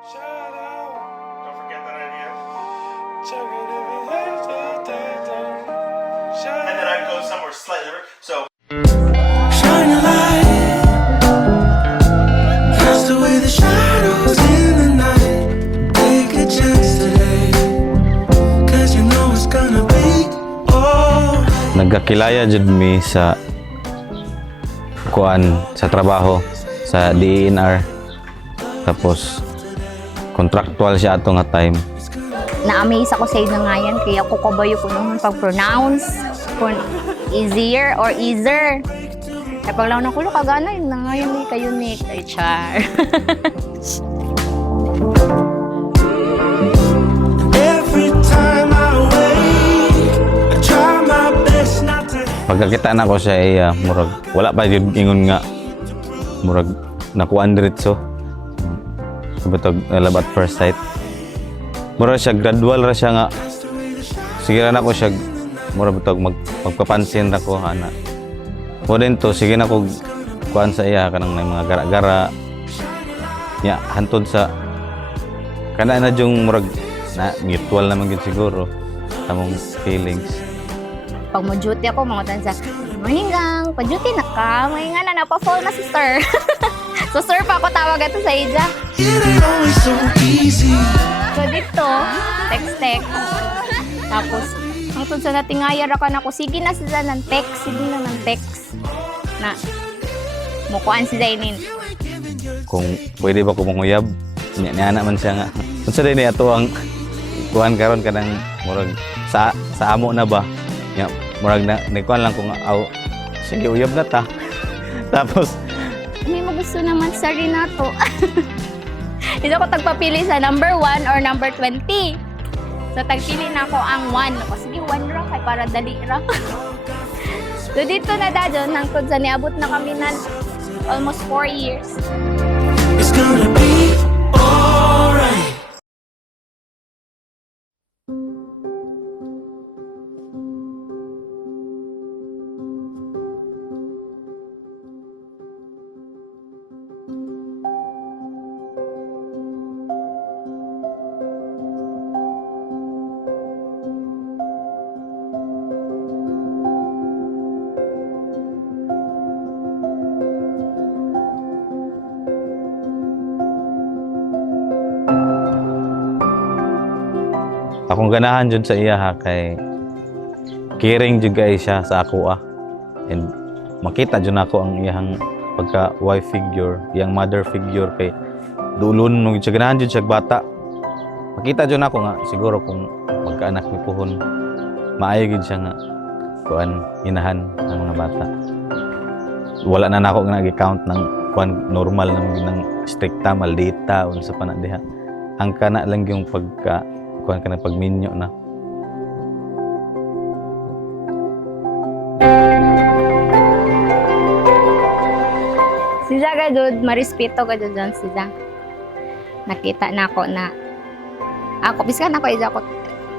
Don't forget that idea. And then I'd go somewhere slightly. So. Shine a light, cast away the shadows in the night. Take a chance today, cause you know it's gonna be alright. Nagkakilaya jud mi sa kuan sa trabaho sa DENR. Tapos contractual siya ato nga time. Na-amaze ako sa inyo ngayon, kaya ako kabayo ko nung pag-pronounce kung easier or easer. Kaya pag lang nakulo ka gano'n, na ngayon ni kayo ni Char. Every time I wake, I try my best not to. Pagkakita na ko siya ay murag wala pa jud ingon nga murag nakuan diretso. Sabutog love at first sight. Mura siya gradual ra siya nga. Sige na ko siya mura butog magpapansin ra ko ana. Mo din to sige na ko kuan sa iya kanang may mga gara-gara. Nya hantod sa kana na jung murag na mutual naman gid siguro among feelings. Pag mo-duty ako, mangutan sa, morning gang, pa-duty na ka, may nga na pa-fall na si sir. So sir pa ako tawag ito sa Ija. It ain't always so easy. So dito, text. Tapos, ang tun sa natingayar ako na ko, sige na sila ng text, Na, mukuan si Zainin. Kung pwede ba ko manguyab, niya naman siya nga. Kung sa din ato ang kuhan karon kanang murag sa amo na ba? Ya, murag na kuhan lang kung sige uyab na ta. Tapos May mo gusto naman sa Renato. Ito ko tagpapili sa number 1 or number 20. So tagpili na ako ang 1. Ako, sige 1 ra kay para dali ra. So dito na dadyon, hangtod sa niabot na kami na almost 4 years. It's gonna be alright. akong ganahan jud sa iya ha kay caring jud kay siya sa ako and makita jud nako ang iyang pagka wife figure, iyang mother figure kay dulon mo siya ganahan jud siya bata. Makita jud nako nga siguro kung magkaanak ni puhon maayo gid siya nga kuan inahan ng mga bata. Wala na nako nga nag-count ng kuan normal ng stricta maldita unsa pa na diha. Ang kana lang yung pagka kuan kana pagminyo na. Si Zaga jud, marespeto ka jud dyan si Zaga. Nakita na ako na ako, biskan ako ija ko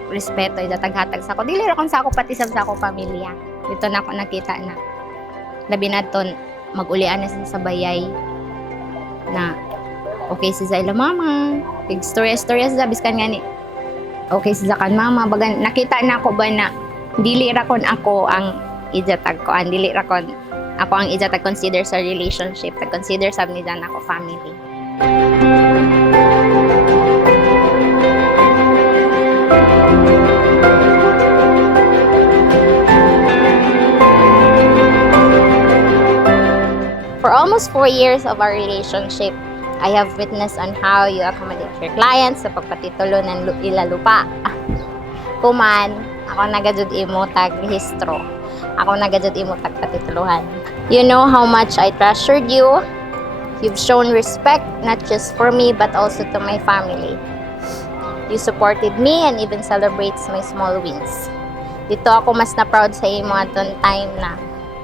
respeto, ija taghatag sa ako. Dili ra kon sa ako pati sa ako pamilya. Dito na ako nakita na labi na ton mag-ulian na sa bayay na okay si Zayla mama. Big story sa biskan nga ni okay si Zakan mama. Bagan nakita na ako ba na dili ra kon ako ang ijatag ko, dili ra kon ako ang ijatag consider sa relationship, tag consider sa ni dan ako family. For almost 4 years of our relationship, I have witnessed on how you accommodate your clients sa pagpatitulo ng ila lupa. Kuman, ako nagadud imo tag rehistro. Ako nagadud imo tag patituluhan. You know how much I treasured you. You've shown respect not just for me but also to my family. You supported me and even celebrates my small wins. Dito ako mas na proud sa imo aton time na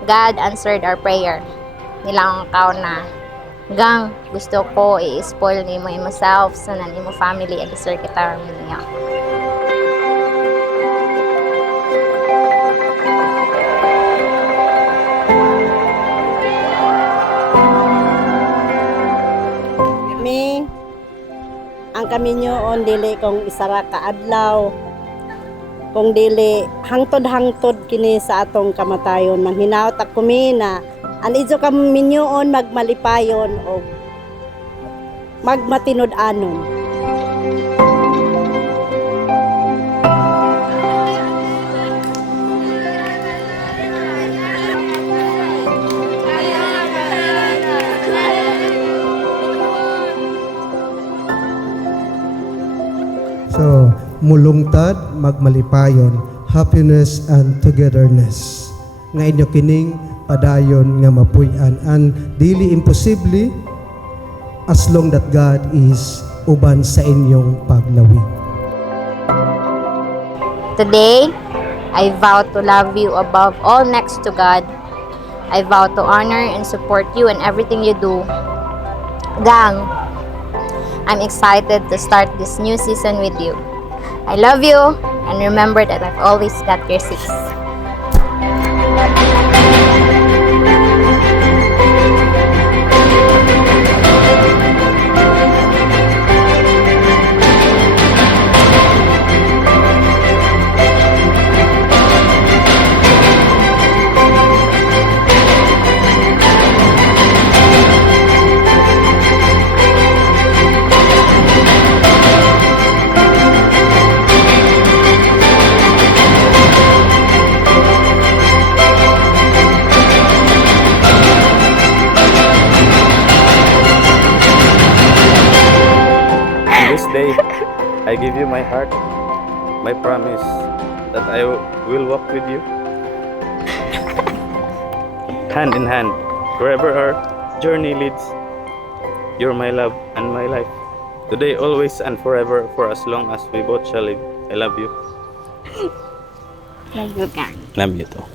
God answered our prayer. Nilang kao na gang gusto ko i-spoil ni mo myself sa nan imo family and deserve kita niya. ang kaminyoon dili kung isara ka adlaw, kung dili hangtod-hangtod kini sa atong kamatayon. Manghinaot ako na an idyo kaminyoon magmalipayon o magmatinud-anon. So, mulungtad, magmalipayon, happiness and togetherness. Nga inyo kining padayon nga mapuy-an. And dili imposible as long that God is uban sa inyong paglawi. Today, I vow to love you above all next to God. I vow to honor and support you in everything you do. Gang, I'm excited to start this new season with you. I love you, and remember that I've always got your six. This day, I give you my heart, my promise that I will walk with you hand in hand wherever our journey leads. You're my love and my life. Today, always, and forever, for as long as we both shall live. I love you. Love you, Gang. Love you too.